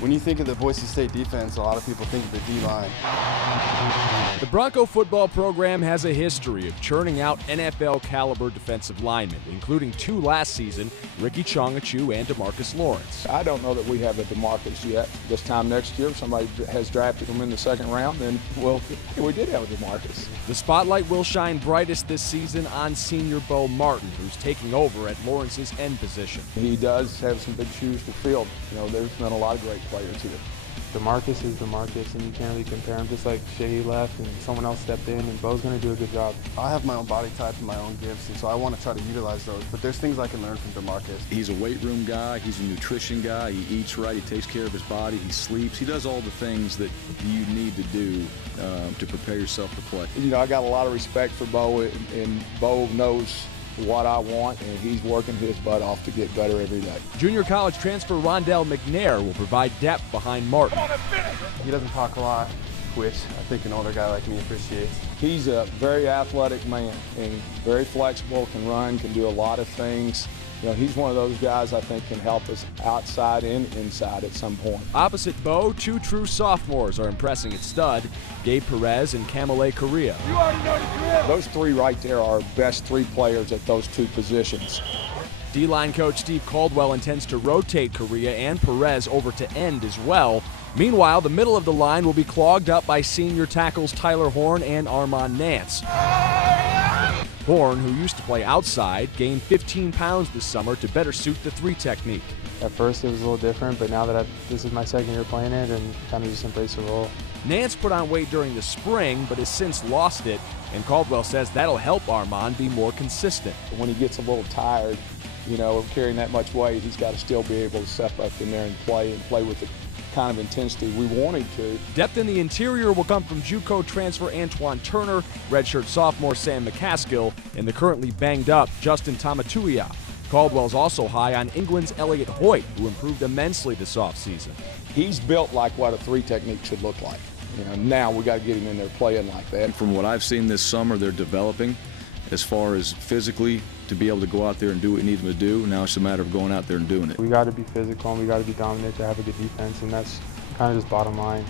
When you think of the Boise State defense, a lot of people think of the D-line. The Bronco football program has a history of churning out NFL-caliber defensive linemen, including 2 last season, Ricky Chongachu and DeMarcus Lawrence. I don't know that we have a DeMarcus yet. This time next year, if somebody has drafted him in the 2nd round, then, well, we did have a DeMarcus. The spotlight will shine brightest this season on senior Bo Martin, who's taking over at Lawrence's end position. He does have some big shoes to fill. You know, there's been a lot of great players here. DeMarcus is DeMarcus, and you can't really compare him. Just like Shea left and someone else stepped in, and Bo's going to do a good job. I have my own body type and my own gifts, and so I want to try to utilize those. But there's things I can learn from DeMarcus. He's a weight room guy. He's a nutrition guy. He eats right. He takes care of his body. He sleeps. He does all the things that you need to do to prepare yourself to play. You know, I got a lot of respect for Bo, and Bo knows what I want, and he's working his butt off to get better every day. Junior college transfer Rondell McNair will provide depth behind Martin. He doesn't talk a lot, which I think an older guy like me appreciates. He's a very athletic man and very flexible, can run, can do a lot of things. You know, he's one of those guys I think can help us outside and inside at some point. Opposite Bo, 2 true sophomores are impressing at stud, Gabe Perez and Kamale Correa. You already know the drill. Those 3 right there are our best 3 players at those 2 positions. D-line coach Steve Caldwell intends to rotate Correa and Perez over to end as well. Meanwhile, the middle of the line will be clogged up by senior tackles Tyler Horn and Armand Nance. Horn, who used to play outside, gained 15 pounds this summer to better suit the 3 technique. At first it was a little different, but now that this is my 2nd year playing it, and kind of just embrace the role. Nance put on weight during the spring, but has since lost it, and Caldwell says that'll help Armand be more consistent. When he gets a little tired, you know, carrying that much weight, he's got to still be able to step up in there and play with the kind of intensity we want him to. Depth in the interior will come from JUCO transfer Antoine Turner, redshirt sophomore Sam McCaskill, and the currently banged up Justin Tamatuia. Caldwell's also high on England's Elliott Hoyt, who improved immensely this offseason. He's built like what a 3 technique should look like. You know, now we got to get him in there playing like that. From what I've seen this summer, they're developing as far as physically to be able to go out there and do what you need them to do. Now it's a matter of going out there and doing it. We got to be physical and we got to be dominant to have a good defense, and that's kind of just bottom line.